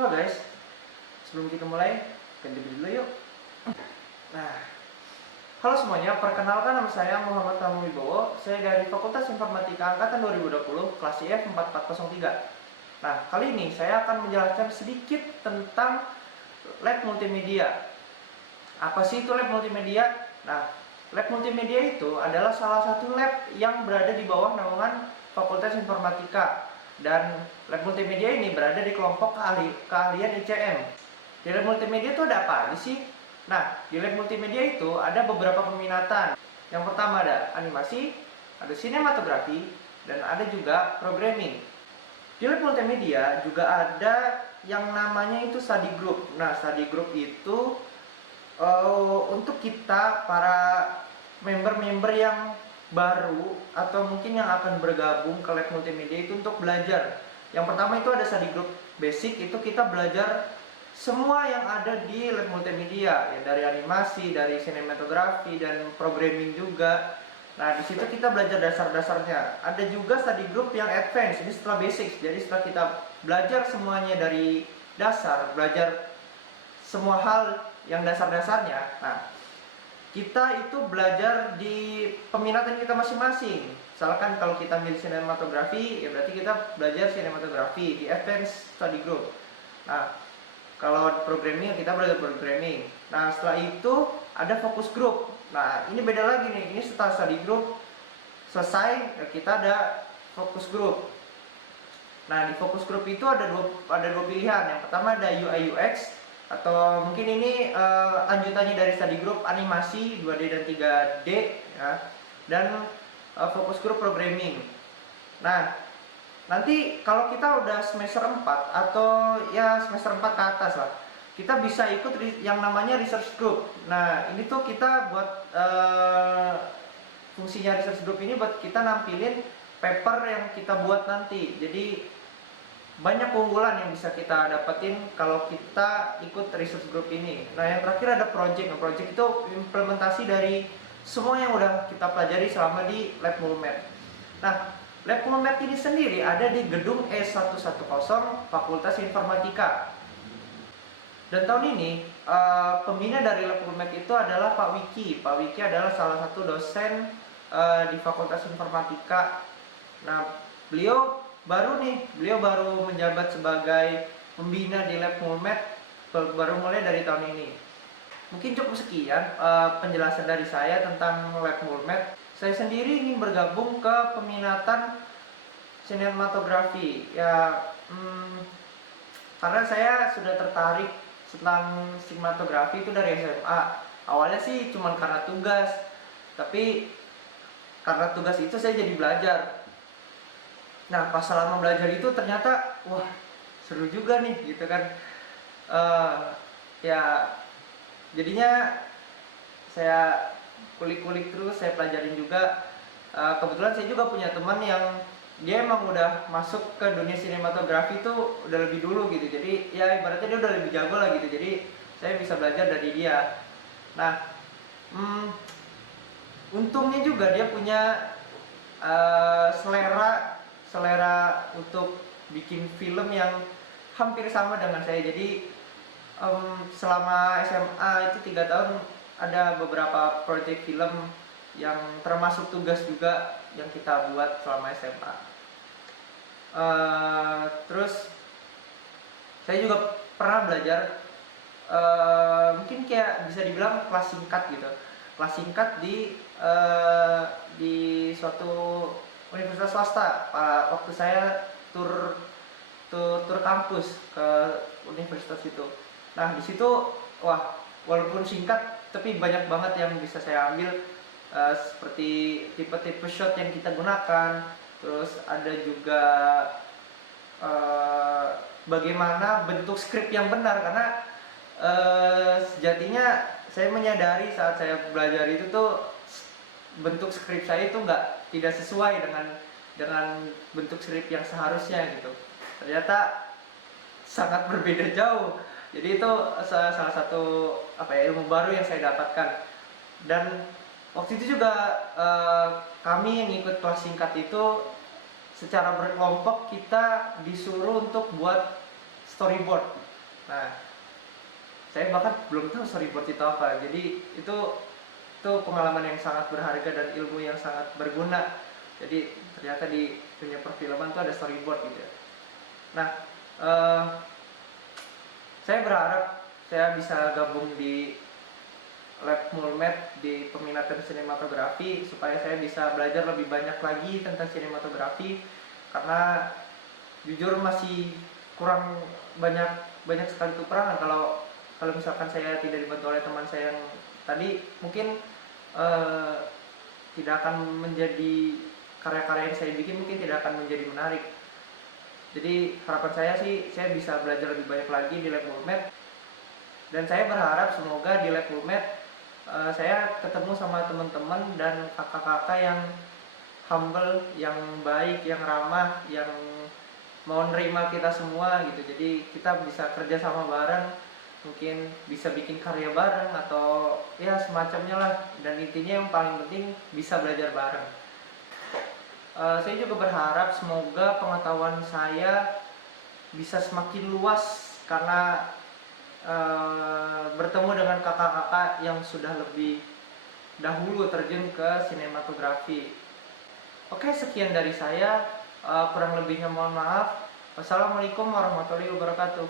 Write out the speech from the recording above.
Halo guys, sebelum kita mulai, ganti dulu yuk. Nah, halo semuanya, perkenalkan nama saya Muhammad Tamu Wibowo. Saya dari Fakultas Informatika Angkatan 2020, kelas IF 4403. Nah, kali ini saya akan menjelaskan sedikit tentang lab multimedia. Apa sih itu lab multimedia? Nah, lab multimedia itu adalah salah satu lab yang berada di bawah naungan Fakultas Informatika. Dan lab multimedia ini berada di kelompok keahlian ICM. Di lab multimedia itu ada apa aja sih? Nah, di lab multimedia itu ada beberapa peminatan. Yang pertama ada animasi, ada sinematografi, dan ada juga programming. Di lab multimedia juga ada yang namanya itu study group. Nah, study group itu untuk kita para member-member yang baru atau mungkin yang akan bergabung ke lab multimedia itu untuk belajar. Yang pertama itu ada study group basic, itu kita belajar semua yang ada di lab multimedia, ya dari animasi, dari sinematografi dan programming juga. Nah, di situ kita belajar dasar-dasarnya. Ada juga study group yang advance, ini setelah basic. Jadi setelah kita belajar semuanya dari dasar, belajar semua hal yang dasar-dasarnya. Nah, kita itu belajar di peminatan kita masing-masing. Misalkan kalau kita milih sinematografi, ya berarti kita belajar sinematografi di advanced study group. Nah, kalau programming kita belajar programming. Nah, setelah itu ada focus group. Nah, ini beda lagi nih. Ini setelah study group selesai, kita ada focus group. Nah, di focus group itu ada dua pilihan. Yang pertama ada UI UX, atau mungkin ini lanjutannya dari study group animasi 2D dan 3D ya, dan fokus group programming. Nah, nanti kalau kita udah semester 4 atau ya semester 4 ke atas lah, kita bisa ikut yang namanya research group. Nah, ini tuh kita buat fungsinya research group ini buat kita nampilin paper yang kita buat nanti. Jadi banyak keunggulan yang bisa kita dapetin kalau kita ikut research group ini. Nah, yang terakhir ada project. Nah, project itu implementasi dari semua yang udah kita pelajari selama di lab mulmed. Nah, lab mulmed ini sendiri ada di gedung E110 Fakultas Informatika. Dan tahun ini pembina dari lab mulmed itu adalah Pak Wiki. Pak Wiki adalah salah satu dosen di Fakultas Informatika. Nah, beliau baru menjabat sebagai pembina di lab mulmed, baru mulai dari tahun ini. Mungkin cukup sekian penjelasan dari saya tentang lab mulmed. Saya sendiri ingin bergabung ke peminatan sinematografi ya, karena saya sudah tertarik tentang sinematografi itu dari SMA. Awalnya sih cuma karena tugas, tapi karena tugas itu saya jadi belajar. Nah, pas selama belajar itu ternyata wah seru juga nih gitu kan. Ya jadinya saya kulik-kulik terus, saya pelajarin juga. Kebetulan saya juga punya teman yang dia emang udah masuk ke dunia sinematografi itu udah lebih dulu gitu. Jadi ya ibaratnya dia udah lebih jago lah gitu. Jadi saya bisa belajar dari dia. Nah, untungnya juga dia punya selera untuk bikin film yang hampir sama dengan saya. Jadi selama SMA itu 3 tahun ada beberapa proyek film yang termasuk tugas juga yang kita buat selama SMA. Terus saya juga pernah belajar mungkin kayak bisa dibilang kelas singkat gitu. Kelas singkat di suatu universitas swasta. Waktu saya tur kampus ke universitas itu. Nah, di situ wah, walaupun singkat tapi banyak banget yang bisa saya ambil, seperti tipe-tipe shot yang kita gunakan. Terus ada juga bagaimana bentuk skrip yang benar, karena sejatinya saya menyadari saat saya belajar itu tuh bentuk skrip saya itu tidak sesuai dengan bentuk skrip yang seharusnya gitu. Ternyata sangat berbeda jauh. Jadi itu salah satu ilmu baru yang saya dapatkan. Dan waktu itu juga kami yang ikut kelas singkat itu secara berkelompok kita disuruh untuk buat storyboard. Nah, saya bahkan belum tahu storyboard itu apa. Jadi itu pengalaman yang sangat berharga dan ilmu yang sangat berguna. Jadi ternyata di dunia perfilman tuh ada storyboard gitu ya. Nah, eh, saya berharap saya bisa gabung di Lab Mulmed di peminatan sinematografi supaya saya bisa belajar lebih banyak lagi tentang sinematografi, karena jujur masih kurang banyak banyak sekali kekurangan. Kalau misalkan saya tidak dibantu oleh teman saya yang tadi, mungkin eh, tidak akan menjadi karya-karya yang saya bikin, mungkin tidak akan menjadi menarik. Jadi harapan saya sih saya bisa belajar lebih banyak lagi di Lab Mulmed, dan saya berharap semoga di Lab Mulmed saya ketemu sama teman-teman dan kakak-kakak yang humble, yang baik, yang ramah, yang mau nerima kita semua gitu. Jadi kita bisa kerja sama bareng, mungkin bisa bikin karya bareng atau ya semacamnya lah. Dan intinya yang paling penting bisa belajar bareng. Saya juga berharap semoga pengetahuan saya bisa semakin luas karena bertemu dengan kakak-kakak yang sudah lebih dahulu terjun ke sinematografi. Oke, sekian dari saya. Kurang lebihnya mohon maaf. Wassalamualaikum warahmatullahi wabarakatuh.